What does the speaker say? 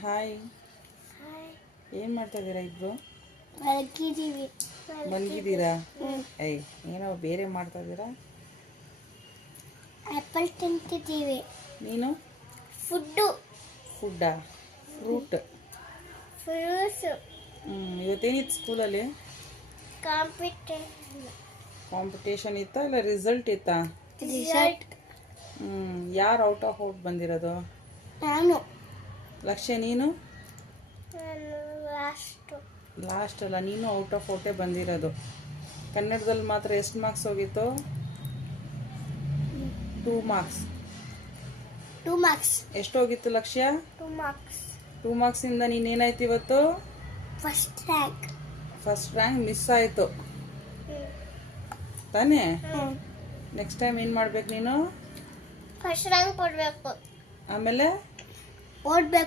Hi, ಏನು ಮಾಡ್ತಾ ಇದ್ದೀರಾ ಇಬ್ರು? ಮಲಗಿದ್ದೀರಾ? ಏನೋ ಬೇರೆ ಮಾಡ್ತಾ ಇದ್ದೀರಾ? ಆಪಲ್ ತಿಂತಿದ್ದೀವಿ. ನೀನು? ಫುಡ್ಡಾ? ಫ್ರೂಟ್ಸ್. ಇವತ್ತೇನಿತ್ತು ಸ್ಕೂಲಲ್ಲಿ? ಕಾಂಪಿಟೇಷನ್ ಇತ್ತಾ ಇಲ್ಲ ರಿಸಲ್ಟ್ ಇತ್ತಾ? ಯಾರು ಔಟ್ ಆಫ್ ಔಟ್ ಬಂದಿರೋದು? ನಾನು. ಲಕ್ಷ್ಯ ನೀನು? ಲಾಸ್ಟ್ ಅಲ್ಲ, ನೀನು ಔಟ್ ಆಫ್ ಔಟೇ ಬಂದಿರೋದು. ಕನ್ನಡದಲ್ಲಿ ಮಾತ್ರ ಎಷ್ಟು ಮಾರ್ಕ್ಸ್ ಹೋಗಿತ್ತು? 2 ಮಾರ್ಕ್ಸ್. 2 ಮಾರ್ಕ್ಸ್. ಎಷ್ಟು ಹೋಗಿತ್ತು ಲಕ್ಷ್ಯ? 2 ಮಾರ್ಕ್ಸ್. 2 ಮಾರ್ಕ್ಸಿಂದ ನೀನೇನಾಯ್ತು ಇವತ್ತು? First rank. First rank miss ಆಯಿತು ತಾನೇ? ನೆಕ್ಸ್ಟ್ ಟೈಮ್ ಏನು ಮಾಡ್ಬೇಕು ನೀನು? ಫಸ್ಟ್ ರ್ಯಾಂಕ್ ಕೊಡಬೇಕು. ಆಮೇಲೆ ಓದಬೇಕು.